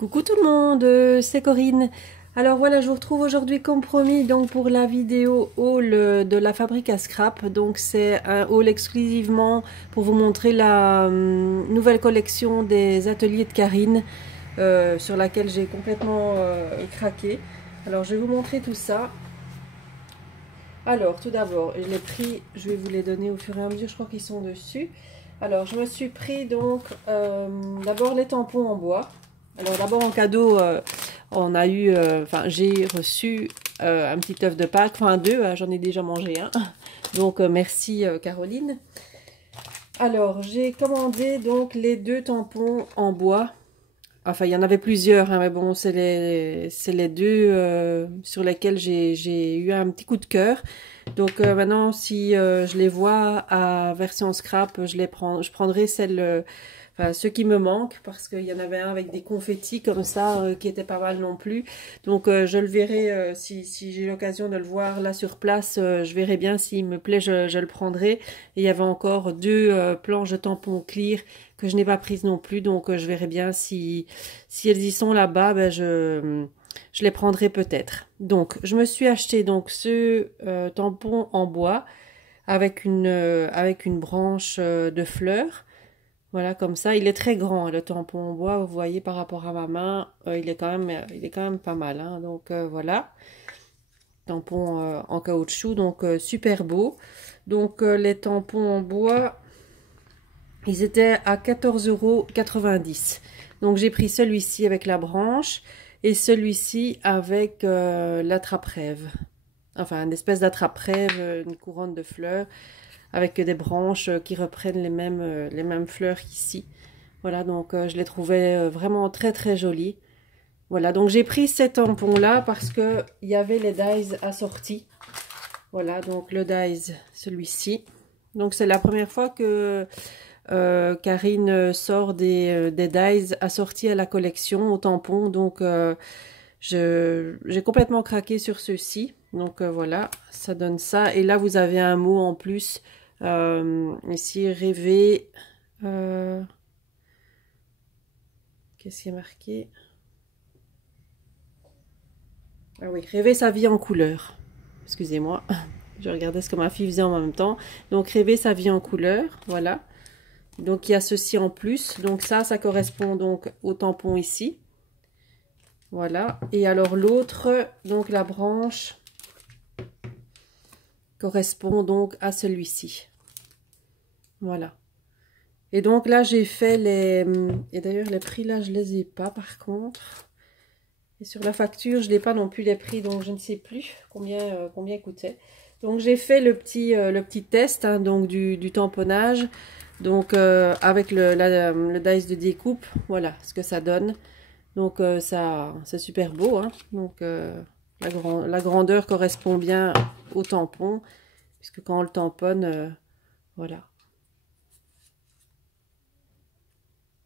Coucou tout le monde, c'est Corinne. Alors voilà, je vous retrouve aujourd'hui comme promis donc pour la vidéo haul de la fabrique à scrap. Donc c'est un haul exclusivement pour vous montrer la nouvelle collection des ateliers de Karine sur laquelle j'ai complètement craqué. Alors je vais vous montrer tout ça. Alors tout d'abord, je l'ai pris, je vais vous les donner au fur et à mesure, je crois qu'ils sont dessus. Alors je me suis pris donc d'abord les tampons en bois. Alors d'abord en cadeau, on a eu, j'ai reçu un petit œuf de Pâques, enfin deux, j'en ai déjà mangé un. Donc merci Caroline. Alors j'ai commandé donc les deux tampons en bois. Enfin il y en avait plusieurs, hein, mais bon c'est les deux sur lesquels j'ai eu un petit coup de cœur. Donc maintenant si je les vois à version scrap, je prendrai celle ceux qui me manquent, parce qu'il y en avait un avec des confettis comme ça qui était pas mal non plus. Donc je le verrai si j'ai l'occasion de le voir là sur place, je verrai bien s'il me plaît, je le prendrai. Et il y avait encore deux planches de tampons clear que je n'ai pas prises non plus, donc je verrai bien si elles y sont là-bas, ben je les prendrai peut-être. Donc je me suis acheté donc ce tampon en bois avec une branche de fleurs. Voilà, comme ça, il est très grand, le tampon en bois, vous voyez, par rapport à ma main, il est quand même pas mal, hein, donc voilà, tampon en caoutchouc, donc super beau. Donc les tampons en bois, ils étaient à 14,90 €. Donc j'ai pris celui-ci avec la branche et celui-ci avec l'attrape-rêve. Enfin, une espèce d'attrape-rêve, une couronne de fleurs avec des branches qui reprennent les mêmes fleurs qu'ici. Voilà, donc je les trouvais vraiment très très jolis. Voilà, donc j'ai pris ces tampons-là parce que il y avait les dies assortis. Voilà, donc le dies, celui-ci. Donc c'est la première fois que Karine sort des dies assortis à la collection, aux tampons. Donc j'ai complètement craqué sur ceux-ci. Donc voilà, ça donne ça. Et là, vous avez un mot en plus. Ici, rêver. Qu'est-ce qui est marqué? Ah oui, rêver sa vie en couleur. Excusez-moi, je regardais ce que ma fille faisait en même temps. Donc, rêver sa vie en couleur, voilà. Donc, il y a ceci en plus. Donc, ça correspond donc au tampon ici. Voilà. Et alors, l'autre, donc la branche, correspond donc à celui-ci. Voilà. Et donc, là, j'ai fait les... Et d'ailleurs, les prix, là, je les ai pas, par contre. Et sur la facture, je n'ai pas non plus les prix, donc je ne sais plus combien coûtait. Donc j'ai fait le petit test hein, donc du tamponnage, donc avec le dice de découpe, voilà ce que ça donne. Donc ça c'est super beau, hein. Donc la grandeur correspond bien au tampon, puisque quand on le tamponne, voilà.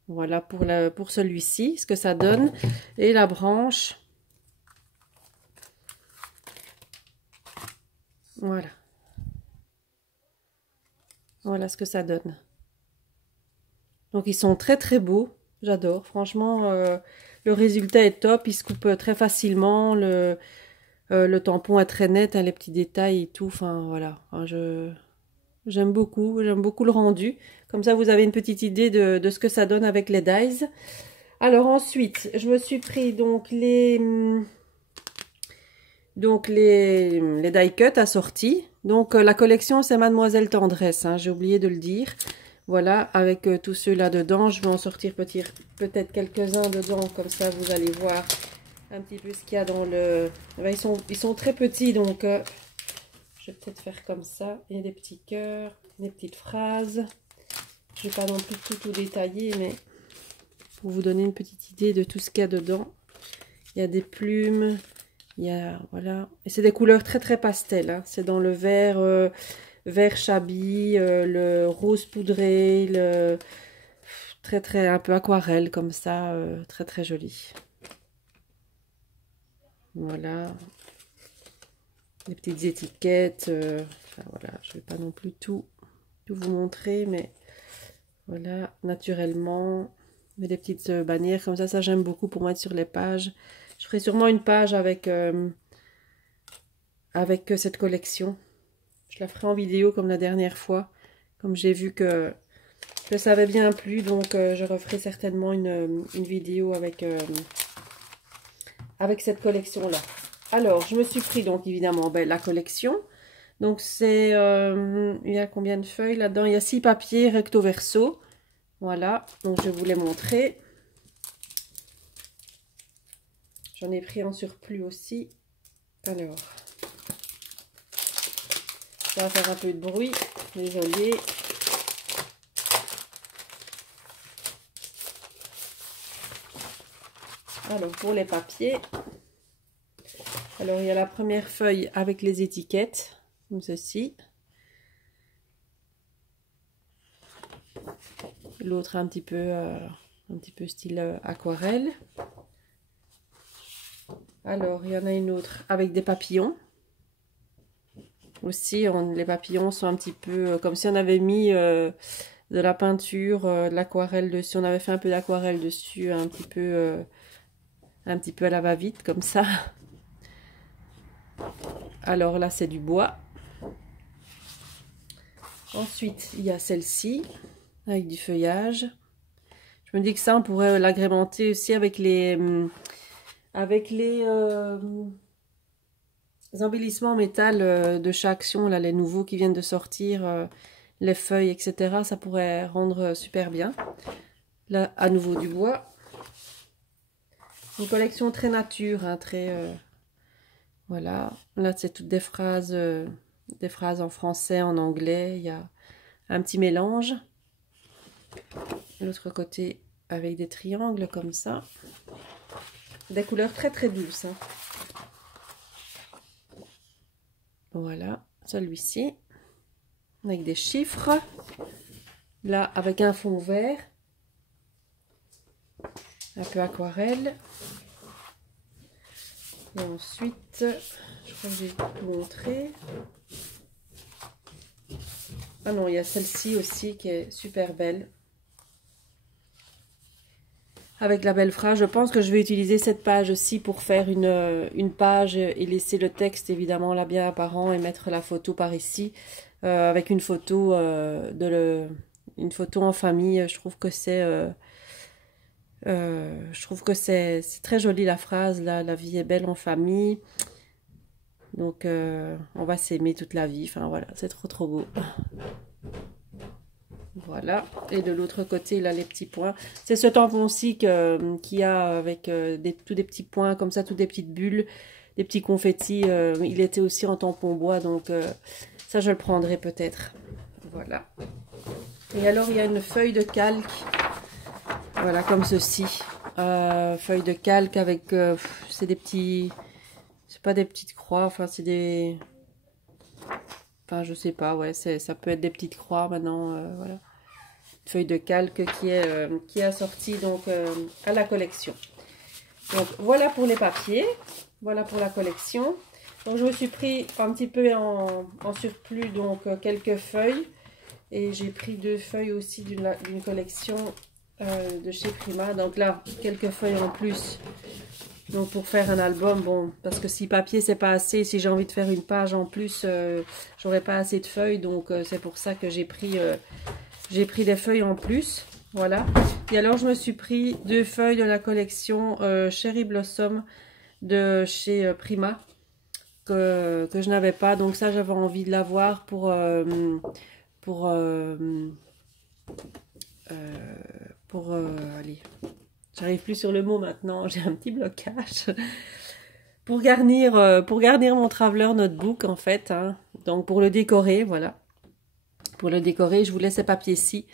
Voilà pour celui-ci, ce que ça donne. Et la branche. Voilà. Voilà ce que ça donne. Donc ils sont très très beaux. J'adore. Franchement, le résultat est top. Il se coupe très facilement. Le tampon est très net, hein, les petits détails et tout. Enfin voilà. Enfin, j'aime beaucoup. J'aime beaucoup le rendu. Comme ça, vous avez une petite idée de ce que ça donne avec les dies. Alors ensuite, je me suis pris donc les die cut assortis. Donc la collection c'est Mademoiselle Tendresse, hein, j'ai oublié de le dire. Voilà, avec tous ceux là dedans, je vais en sortir peut-être quelques-uns dedans, comme ça vous allez voir un petit peu ce qu'il y a dans le... Ben, ils sont très petits, donc je vais peut-être faire comme ça. Il y a des petits cœurs, des petites phrases. Je ne vais pas non plus tout détailler, mais pour vous donner une petite idée de tout ce qu'il y a dedans. Il y a des plumes. Il y a, voilà, et c'est des couleurs très très pastel, hein. C'est dans le vert chabi, le rose poudré, le très très un peu aquarelle comme ça, très très joli. Voilà, les petites étiquettes, enfin, voilà, je vais pas non plus tout vous montrer, mais voilà, naturellement, Mais des petites bannières comme ça j'aime beaucoup pour mettre sur les pages. Je ferai sûrement une page avec, cette collection. Je la ferai en vidéo comme la dernière fois. Comme j'ai vu que ça avait bien plu, donc je referai certainement une vidéo avec cette collection-là. Alors, je me suis pris donc évidemment la collection. Donc c'est, il y a combien de feuilles là-dedans? Il y a 6 papiers recto verso. Voilà, donc je vous les montrer. J'en ai pris en surplus aussi. Alors, ça va faire un peu de bruit, désolé. Alors, pour les papiers, alors il y a la première feuille avec les étiquettes, comme ceci. L'autre un petit peu style aquarelle. Alors, il y en a une autre avec des papillons. Aussi, les papillons sont un petit peu comme si on avait mis de la peinture, de l'aquarelle dessus. On avait fait un peu d'aquarelle dessus, un petit peu à la va-vite, comme ça. Alors là, c'est du bois. Ensuite, il y a celle-ci, avec du feuillage. Je me dis que ça, on pourrait l'agrémenter aussi avec les embellissements en métal de chez Action, là, les nouveaux qui viennent de sortir, les feuilles, etc. Ça pourrait rendre super bien. Là, à nouveau du bois. Une collection très nature, hein, très... voilà. Là, c'est toutes des phrases en français, en anglais. Il y a un petit mélange. L'autre côté, avec des triangles comme ça. Des couleurs très très douces, hein. Voilà, celui-ci, avec des chiffres. Là, avec un fond vert. Un peu aquarelle. Et ensuite, je crois que j'ai tout montré. Ah non, il y a celle-ci aussi qui est super belle. Avec la belle phrase, je pense que je vais utiliser cette page aussi pour faire une page et laisser le texte évidemment là bien apparent et mettre la photo par ici avec une photo une photo en famille. Je trouve que c'est très joli la phrase là, la vie est belle en famille. Donc on va s'aimer toute la vie. Enfin voilà, c'est trop trop beau. Voilà, et de l'autre côté, là, les petits points. C'est ce tampon-ci qu'il y a avec tous des petits points, comme ça, toutes des petites bulles, des petits confettis. Il était aussi en tampon bois, donc ça, je le prendrai peut-être. Voilà. Et alors, il y a une feuille de calque. Voilà, comme ceci. Feuille de calque avec... c'est des petits... C'est pas des petites croix, enfin, c'est des... Enfin, je sais pas, ouais, ça peut être des petites croix maintenant, voilà. Une feuille de calque qui est assortie donc à la collection. Donc voilà pour les papiers, voilà pour la collection. Donc je me suis pris un petit peu en surplus, donc quelques feuilles. Et j'ai pris 2 feuilles aussi d'une collection de chez Prima. Donc là, quelques feuilles en plus. Donc pour faire un album, bon, parce que si papier c'est pas assez, si j'ai envie de faire une page en plus, j'aurais pas assez de feuilles, donc c'est pour ça que j'ai pris des feuilles en plus, voilà. Et alors je me suis pris 2 feuilles de la collection Cherry Blossom de chez Prima, que je n'avais pas, donc ça j'avais envie de l'avoir pour allez... J'arrive plus sur le mot maintenant, j'ai un petit blocage. Pour garnir mon Traveler Notebook en fait, hein. Donc pour le décorer, voilà. Pour le décorer, je voulais ces papiers-ci.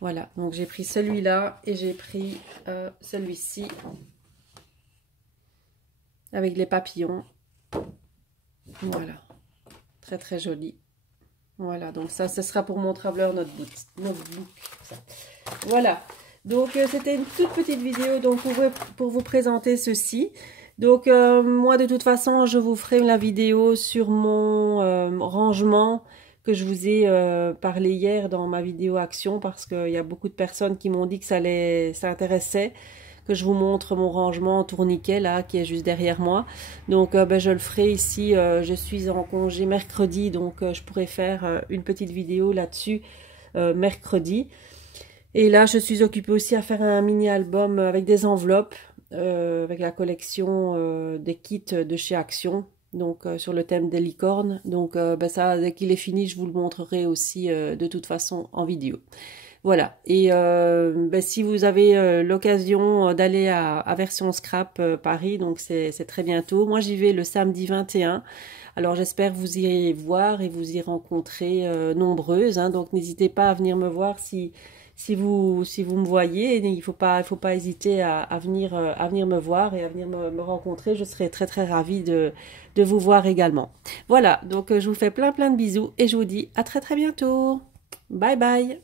Voilà, donc j'ai pris celui-là et j'ai pris celui-ci. Avec les papillons. Voilà. Très très joli. Voilà, donc ça, ce sera pour mon Traveler Notebook. Ça. Voilà. Donc c'était une toute petite vidéo donc pour vous présenter ceci. Donc moi de toute façon je vous ferai la vidéo sur mon rangement que je vous ai parlé hier dans ma vidéo action parce qu'il y a beaucoup de personnes qui m'ont dit que ça intéressait que je vous montre mon rangement en tourniquet là qui est juste derrière moi. Donc je le ferai ici. Je suis en congé mercredi, donc je pourrais faire une petite vidéo là-dessus mercredi. Et là, je suis occupée aussi à faire un mini-album avec des enveloppes, avec la collection des kits de chez Action, donc sur le thème des licornes. Donc ça, dès qu'il est fini, je vous le montrerai aussi de toute façon en vidéo. Voilà, et si vous avez l'occasion d'aller à Version Scrap Paris, donc c'est très bientôt. Moi, j'y vais le samedi 21. Alors j'espère vous irez voir et vous y rencontrer nombreuses. Hein, donc n'hésitez pas à venir me voir si vous me voyez. Il faut pas hésiter à venir me voir et à venir me rencontrer. Je serai très très ravie de vous voir également. Voilà, donc je vous fais plein de bisous et je vous dis à très très bientôt. Bye bye.